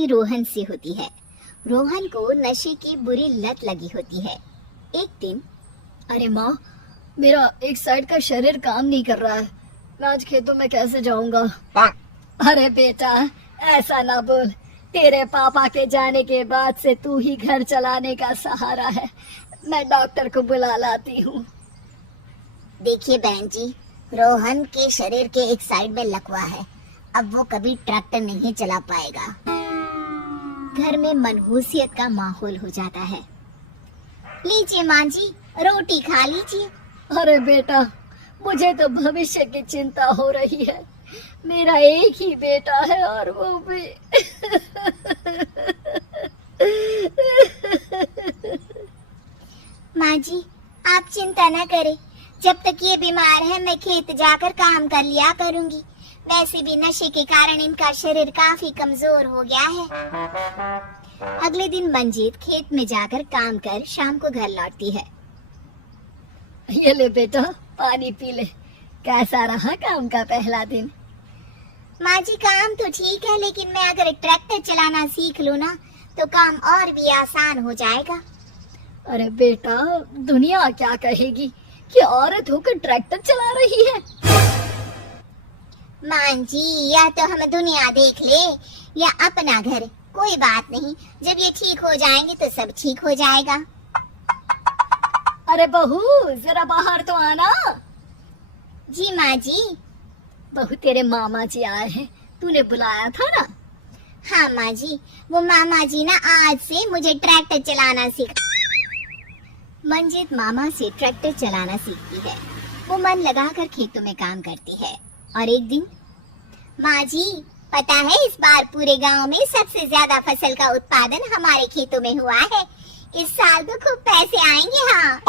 कहानी रोहन से होती है। रोहन को नशे की बुरी लत लगी होती है। एक दिन, अरे माँ, मेरा एक साइड का शरीर काम नहीं कर रहा है। मैं आज खेतों में कैसे जाऊंगा? अरे बेटा, ऐसा ना बोल। तेरे पापा के जाने के बाद से तू ही घर चलाने का सहारा है। मैं डॉक्टर को बुला लाती हूँ। देखिए बहन जी, रोहन के शरीर के एक साइड में लकवा है। अब वो कभी ट्रैक्टर नहीं चला पाएगा। घर में मनहूसियत का माहौल हो जाता है। लीजिए माँ जी, रोटी खा लीजिए। अरे बेटा, मुझे तो भविष्य की चिंता हो रही है। मेरा एक ही बेटा है और वो भी माँ जी, आप चिंता न करें। जब तक ये बीमार है मैं खेत जाकर काम कर लिया करूंगी। वैसे भी नशे के कारण इनका शरीर काफी कमजोर हो गया है। अगले दिन मंजीत खेत में जाकर काम कर शाम को घर लौटती है। ये ले बेटा, पानी पी ले। कैसा रहा काम का पहला दिन? माँ जी, काम तो ठीक है, लेकिन मैं अगर ट्रैक्टर चलाना सीख लूँ ना तो काम और भी आसान हो जाएगा। अरे बेटा, दुनिया क्या कहेगी कि औरत होकर ट्रैक्टर चला रही है। माँ जी, या तो हम दुनिया देख ले या अपना घर, कोई बात नहीं। जब ये ठीक हो जाएंगे तो सब ठीक हो जाएगा। अरे बहू, जरा बाहर तो आना। जी माँ जी। बहू, तेरे मामा जी आए हैं, तूने बुलाया था ना? हाँ माँ जी, वो मामा जी ना आज से मुझे ट्रैक्टर चलाना सीख। मंजीत मामा से ट्रैक्टर चलाना सीखती है। वो मन लगाकर खेतों में काम करती है। और एक दिन, माँ जी, पता है इस बार पूरे गांव में सबसे ज्यादा फसल का उत्पादन हमारे खेतों में हुआ है। इस साल तो खूब पैसे आएंगे। हाँ।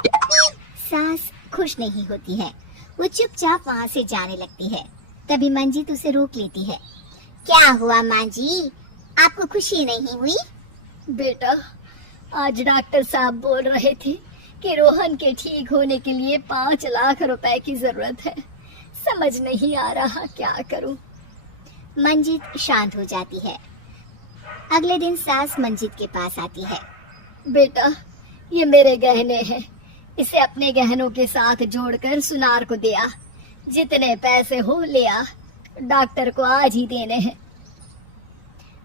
सास खुश नहीं होती है। वो चुपचाप वहाँ से जाने लगती है। तभी मंजीत उसे रोक लेती है। क्या हुआ माँ जी, आपको खुशी नहीं हुई? बेटा, आज डॉक्टर साहब बोल रहे थे कि रोहन के ठीक होने के लिए 5 लाख रुपए की जरूरत है। समझ नहीं आ रहा क्या करूं। मंजीत शांत हो जाती है। अगले दिन सास मंजीत के पास आती है। बेटा, ये मेरे गहने हैं। इसे अपने गहनों के साथ जोड़कर सुनार को दे आ। जितने पैसे हो ले आ। डॉक्टर को आज ही देने हैं।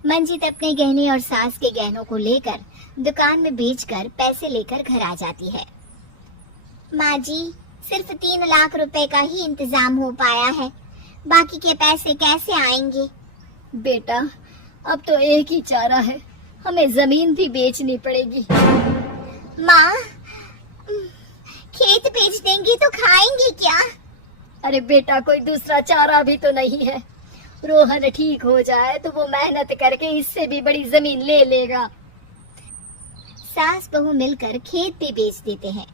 मंजीत अपने गहने और सास के गहनों को लेकर दुकान में बेचकर पैसे लेकर घर आ जाती है। माँ जी, सिर्फ 3 लाख रुपए का ही इंतजाम हो पाया है। बाकी के पैसे कैसे आएंगे? बेटा, अब तो एक ही चारा है, हमें जमीन भी बेचनी पड़ेगी। माँ, खेत बेच देंगी तो खाएंगे क्या? अरे बेटा, कोई दूसरा चारा भी तो नहीं है। रोहन ठीक हो जाए तो वो मेहनत करके इससे भी बड़ी जमीन ले लेगा। सास बहू मिलकर खेत भी बेच देते हैं।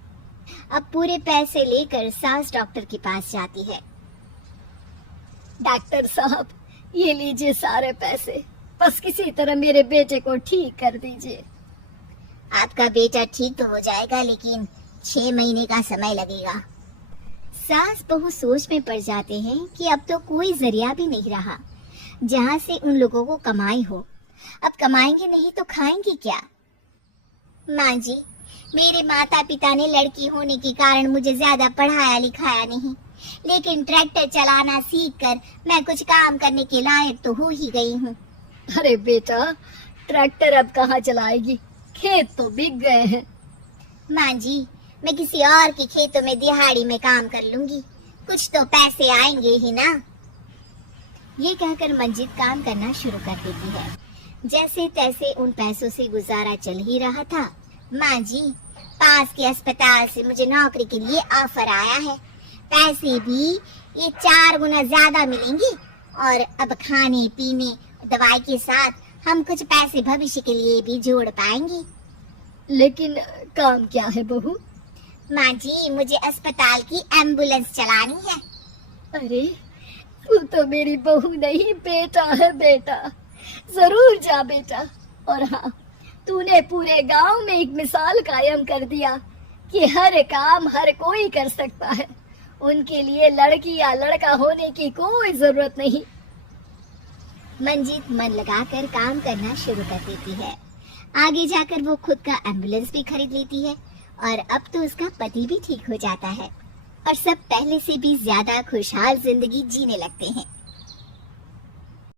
अब पूरे पैसे लेकर सास डॉक्टर के पास जाती है। डॉक्टर साहब, ये लीजिए सारे पैसे। बस किसी तरह मेरे बेटे को ठीक कर दीजिए। आपका बेटा ठीक तो हो जाएगा, लेकिन 6 महीने का समय लगेगा। सास बहू सोच में पड़ जाते हैं कि अब तो कोई जरिया भी नहीं रहा जहाँ से उन लोगों को कमाई हो। अब कमाएंगे नहीं तो खाएंगे क्या? माँ जी, मेरे माता पिता ने लड़की होने के कारण मुझे ज्यादा पढ़ाया लिखाया नहीं, लेकिन ट्रैक्टर चलाना सीखकर मैं कुछ काम करने के लायक तो हो ही गई हूँ। अरे बेटा, ट्रैक्टर अब कहाँ चलाएगी? खेत तो बिक गए हैं। माँ जी, मैं किसी और के खेतों में दिहाड़ी में काम कर लूंगी, कुछ तो पैसे आएंगे ही ना। ये कहकर मंजीत काम करना शुरू कर देती है। जैसे तैसे उन पैसों से गुजारा चल ही रहा था। माँ जी, पास के अस्पताल से मुझे नौकरी के लिए ऑफर आया है। पैसे भी ये 4 गुना ज्यादा मिलेंगे और अब खाने पीने दवाई के साथ हम कुछ पैसे भविष्य के लिए भी जोड़ पाएंगे। लेकिन काम क्या है बहू? माँ जी, मुझे अस्पताल की एम्बुलेंस चलानी है। अरे, तू तो मेरी बहू नहीं, बेटा है बेटा। जरूर जा बेटा। और हाँ, तूने पूरे गांव में एक मिसाल कायम कर दिया कि हर काम हर कोई कर सकता है। उनके लिए लड़की या लड़का होने की कोई जरूरत नहीं। मंजीत मन लगाकर काम करना शुरू कर देती है। आगे जाकर वो खुद का एम्बुलेंस भी खरीद लेती है और अब तो उसका पति भी ठीक हो जाता है और सब पहले से भी ज्यादा खुशहाल जिंदगी जीने लगते हैं।